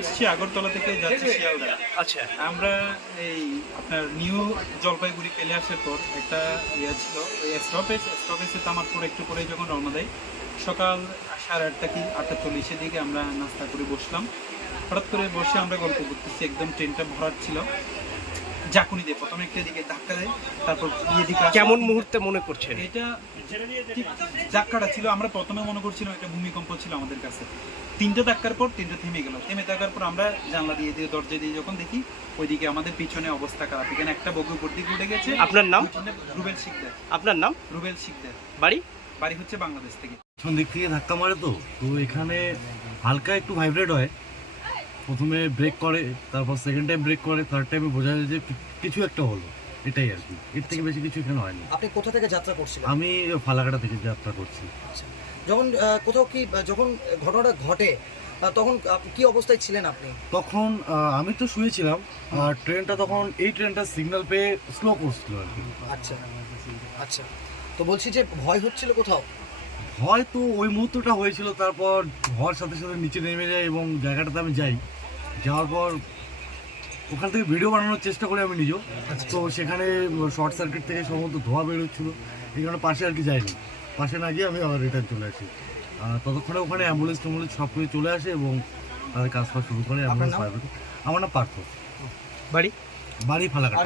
আসছি আগরতলা থেকে যাচ্ছি শিয়ালদা। আচ্ছা। আমরা এই আপনার নিউ জলপাইগুড়ি পেলে আসার পর একটা ইয়ে ছিল ওই স্টপেজ স্টপেজে তামাকপুর একটু পরে যখন রওনা দেয় সকাল সাড়ে আটটা কি আটটা চল্লিশের দিকে আমরা নাস্তা করে বসলাম। হঠাৎ করে বসে আমরা গল্প করতেছি একদম ট্রেনটা ভরাট ছিল। জাকুনি দিয়ে। প্রথমে একটা দিকে ধাক্কা দেয় তারপর ইয়ে দিকে কেমন মুহূর্তে মনে করছেন? এটা ঠিক ধাক্কাটা ছিল আমরা প্রথমে মনে করছিলাম একটা ভূমিকম্প ছিল আমাদের কাছে। তিনটে ধাক্কার পর তিনটে থেমে গেল। থেমে থাকার পর আমরা জানলা দিয়ে দিয়ে দরজা দিয়ে যখন দেখি ওইদিকে আমাদের পিছনে অবস্থা খারাপ। এখানে একটা বগি উপর দিকে উঠে গেছে। আপনার নাম? রুবেল শিকদার। আপনার নাম? রুবেল শিকদার। বাড়ি? বাড়ি হচ্ছে বাংলাদেশ থেকে। পিছন দিক থেকে ধাক্কা মারে তো? তো এখানে হালকা একটু ভাইব্রেট হয়। প্রথমে ব্রেক করে তারপর সেকেন্ড টাইম ব্রেক করে থার্ড টাইমে বোঝা যায় যে কিছু একটা হলো। এটাই আর কি। এর থেকে বেশি কিছু এখানে হয়নি। আপনি কোথা থেকে যাত্রা করছিলেন? আমি ফালাকাটা থেকে যাত্রা করছি। যখন কোথাও কি যখন ঘটনাটা ঘটে তখন কি অবস্থায় ছিলেন আপনি? তখন আমি তো শুয়েছিলাম আর ট্রেনটা তখন এই ট্রেনটা সিগন্যাল পেয়ে স্লো করছিল আর কি। আচ্ছা। আচ্ছা। তো বলছি যে ভয় হচ্ছিল কোথাও? হয়তো ওই মুহূর্তটা হয়েছিল তারপর হওয়ার সাথে সাথে নিচে নেমে যায় এবং জায়গাটাতে আমি যাই। যাওয়ার পর ওখান থেকে ভিডিও বানানোর চেষ্টা করি আমি নিজেও। তো সেখানে শর্ট সার্কিট থেকে সমস্ত ধোয়া বেরোচ্ছিলো এই কারণে পাশে আর কি যাইনি। পাশে না গিয়ে আমি আবার রিটার্ন চলে আসি। ততক্ষণে ওখানে অ্যাম্বুলেন্স ট্যাম্বুলেন্স সব কিছু চলে আসে এবং তাদের কাজ ফাজ শুরু করে অ্যাম্বুলেন্স? আমার নাম পার্থ। বাড়ি? বাড়ি ফালাকাটা।